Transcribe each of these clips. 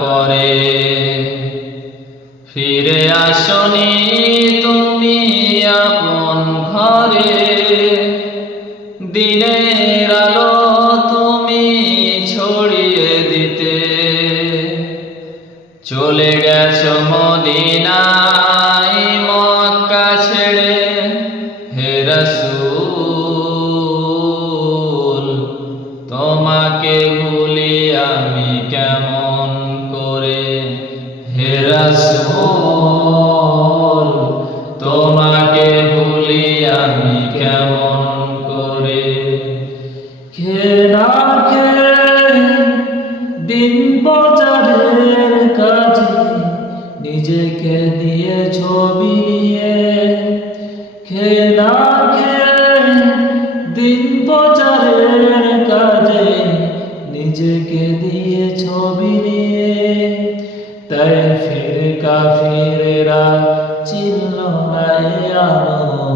পরে। ফিরে আসনি তুমি আপন ঘরে। দিনের তুমি ছড়িয়ে দিতে। চলে গেছো মদিনায় মক্কা ছেড়ে। হে রসূল তোমাকে ভুলি আমি কেমন করে হে রসূল, তোমাকে ভুলি আমি কেমন করে খেলা দিন বাজারের কাজে, নিজেকে দিয়ে ছবি নিয়ে খেলে দিন বাজারের কাজে? নিজেকে দিয়ে ছবি নিয়ে তাই ফির কাফিরেরা চিনল না আলো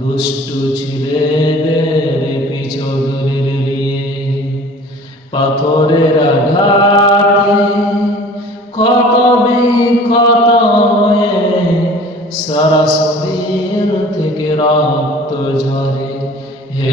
দুষ্টু ছেলেদের পিছনে নিয়ে পাথরের আঘাতে ক্ষত বিক্ষত হয়ে সারা শরীর থেকে রক্ত ঝরে। হে